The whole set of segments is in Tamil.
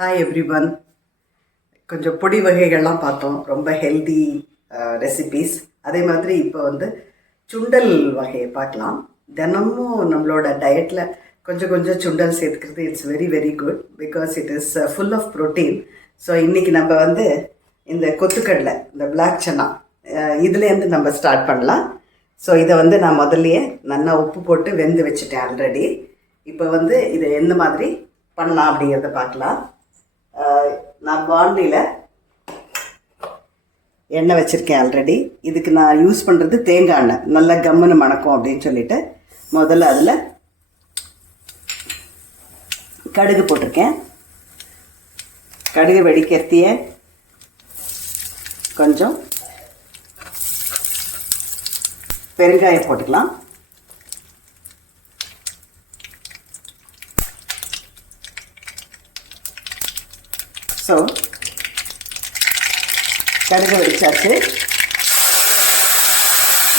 Hi everyone. கொஞ்சம் பொடி வகைகள்லாம் பார்த்தோம், ரொம்ப ஹெல்தி ரெசிபீஸ். அதே மாதிரி இப்போ சுண்டல் வகையை பார்க்கலாம். தினமும் நம்மளோட டயட்டில் கொஞ்சம் கொஞ்சம் சுண்டல் சேர்த்துக்கிறது it's very very good because it is full of protein. So இன்றைக்கி நம்ம இந்த கொத்துக்கடலை, இந்த பிளாக் சன்னா, இதுலேருந்து நம்ம ஸ்டார்ட் பண்ணலாம். ஸோ இதை நான் முதல்லையே நல்லா உப்பு போட்டு வெந்து வச்சுட்டேன் ஆல்ரெடி. இப்போ இதை எந்த மாதிரி பண்ணலாம் அப்படிங்கிறத பார்க்கலாம். நான் பாண்டியில் எண்ணெய் வச்சுருக்கேன் ஆல்ரெடி. இதுக்கு நான் யூஸ் பண்ணுறது தேங்காய் எண்ணெய், நல்லா கம்முன்னு மணக்கும் அப்படின்னு சொல்லிட்டு முதல்ல அதில் கடுகு போட்டிருக்கேன். கடுகு வெடிக்கிறதையே கொஞ்சம் பெருங்காயம் போட்டுக்கலாம். ஸோ கடுகு வெடிச்சாச்சு.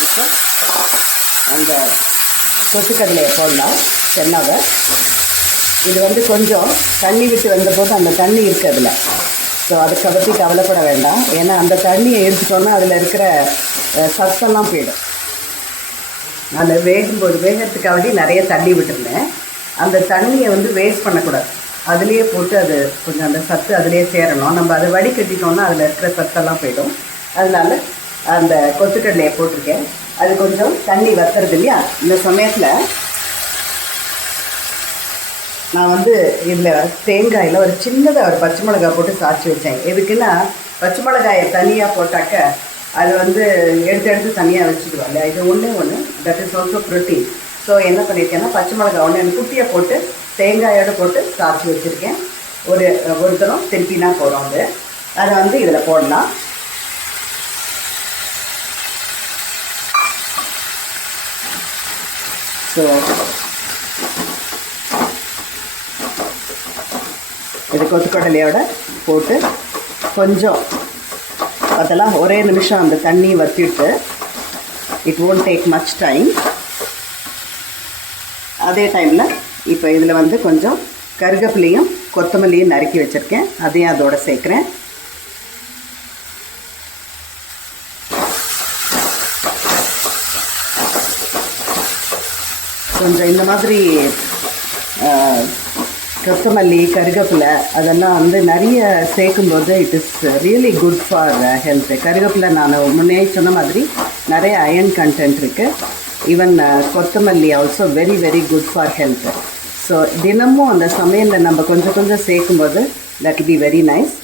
இப்போ அந்த கொத்துக்கடலையை போடலாம், சென்னாவை. இது கொஞ்சம் தண்ணி விட்டு வந்தபோது அந்த தண்ணி இருக்குது அதில். ஸோ அதை பற்றி கவலைப்பட வேண்டாம், ஏன்னா அந்த தண்ணியை எடுத்துட்டோன்னா அதில் இருக்கிற சத்தெல்லாம் போயிடும். நான் வேகிறதுக்காக நிறைய தண்ணி விட்டுருந்தேன். அந்த தண்ணியை வேஸ்ட் பண்ணக்கூடாது, அதுலேயே போட்டு அது கொஞ்சம் அந்த சத்து அதிலே சேரணும். நம்ம அதை வடிகட்டிட்டோம்னா அதில் இருக்கிற சத்தெல்லாம் போயிடும். அதனால அந்த கொத்துக்கடலையை போட்டிருக்கேன். அது கொஞ்சம் தண்ணி வத்துறது இல்லையா, இந்த சமயத்தில் நான் இதில் தேங்காயில் ஒரு சின்னதாக ஒரு பச்சை மிளகாய் போட்டு சாய்ச்சி வச்சேன். எதுக்குன்னா பச்சை மிளகாயை தனியாக போட்டாக்க அது எடுத்து தனியாக வச்சுக்குவோம் இல்லையா. இது ஒன்று that is also protein. So என்ன பண்ணியிருக்கேன்னா பச்சை மிளகாய் ஒன்று குட்டியை போட்டு தேங்காயோடு போட்டு சாய்ச்சி வச்சுருக்கேன். ஒரு தரம் திருப்பினா போகிறோம். அதை இதில் போடலாம். ஸோ இது கொத்துக்கடலையோட போட்டு கொஞ்சம் அதெல்லாம் ஒரே நிமிஷம் அந்த தண்ணி வற்றிட்டு, it won't take much time. அதே டைமில் இப்போ இதில் கொஞ்சம் கருவேப்பிலையும் கொத்தமல்லியும் நறுக்கி வச்சுருக்கேன், அதையும் அதோடு சேர்க்குறேன். கொஞ்சம் இந்த மாதிரி கொத்தமல்லி கருவேப்பிலை அதெல்லாம் நிறைய சேர்க்கும்போது it is really good for health. கருவேப்பிலை நான் முன்னே சொன்ன மாதிரி நிறைய அயர்ன் கண்டென்ட் இருக்குது. ஈவன் கொத்தமல்லி also very very good for health. So தினமும் அந்த சமையலில் நம்ம கொஞ்சம் கொஞ்சம் சேர்க்கும்போது that be very nice.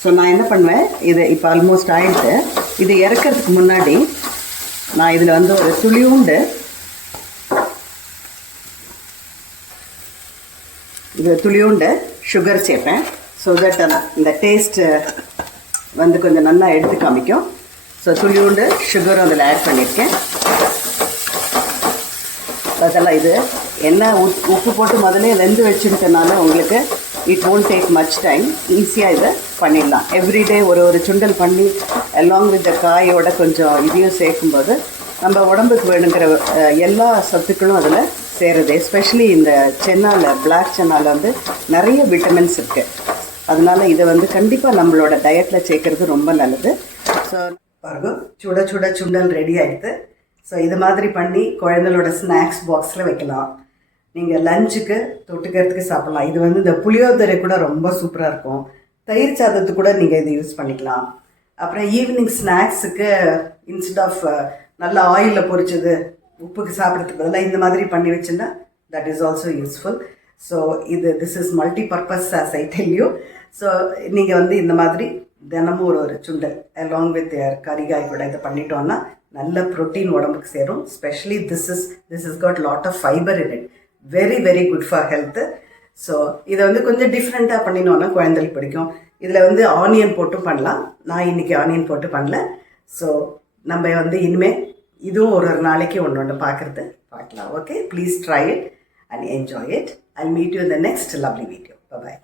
So நான் என்ன பண்ணுவேன், இது இப்போ ஆல்மோஸ்ட் ஆகிடுச்சு. இது இறக்கிறதுக்கு முன்னாடி நான் இதில் ஒரு துளியூண்டு சுகர் சேர்ப்பேன். ஸோ தட் இந்த டேஸ்ட்டு கொஞ்சம் நல்லா எடுத்து காமிக்கும். ஸோ துளியூண்டு சுகரும் அதில் ஆட் பண்ணியிருக்கேன். அதெல்லாம் இது என்ன உப்பு போட்டு முதலே வெந்து வச்சுருக்கனால உங்களுக்கு it won't take much time. ஈஸியாக இதை பண்ணிடலாம். எவ்ரிடே ஒரு சுண்டல் பண்ணி அலாங் வித் த காயோட கொஞ்சம் இதையும் சேர்க்கும்போது நம்ம உடம்புக்கு வேணுங்கிற எல்லா சத்துக்களும் அதில் சேருது. எஸ்பெஷலி இந்த சென்னாவில், பிளாக் சென்னாவில் நிறைய விட்டமின்ஸ் இருக்குது. அதனால் இதை கண்டிப்பாக நம்மளோட டயட்டில் சேர்க்குறது ரொம்ப நல்லது. ஸோ பாருங்க, சுட சுட சுண்டல் ரெடி ஆகிடுது. ஸோ இது மாதிரி பண்ணி குழந்தைகளோட ஸ்நாக்ஸ் பாக்ஸில் வைக்கலாம். நீங்கள் லஞ்சுக்கு தொட்டுக்கிறதுக்கு சாப்பிட்லாம். இது இந்த புளியோதரை கூட ரொம்ப சூப்பராக இருக்கும். தயிர் சாதத்துக்கு கூட நீங்கள் இது யூஸ் பண்ணிக்கலாம். அப்புறம் ஈவினிங் ஸ்நாக்ஸுக்கு இன்ஸ்டெட் ஆஃப் நல்லா ஆயிலில் பொரிச்சது உப்புக்கு சாப்பிட்றதுக்கு பதிலாக இந்த மாதிரி பண்ணி வச்சுன்னா that is also useful. So this is multi purpose as I tell you. So நீங்கள் இந்த மாதிரி தினமும் ஒரு சுண்டல் அலாங் வித் கறிகாய் கூட இதை பண்ணிட்டோன்னா நல்ல ப்ரோட்டீன் உடம்புக்கு சேரும். Specially this is got lot of fibre in it, very very good for health. So இதை கொஞ்சம் டிஃப்ரெண்ட்டாக பண்ணினோன்னா குழந்தைகளுக்கு பிடிக்கும். இதில் ஆனியன் போட்டும் பண்ணலாம். நான் இன்றைக்கி ஆனியன் போட்டு பண்ணல. ஸோ நம்ம இனிமேல் இதுவும் ஒரு நாளைக்கு ஒன்று பார்க்கலாம். Okay, please try it and enjoy it. I'll meet you in the next lovely video. Bye-bye.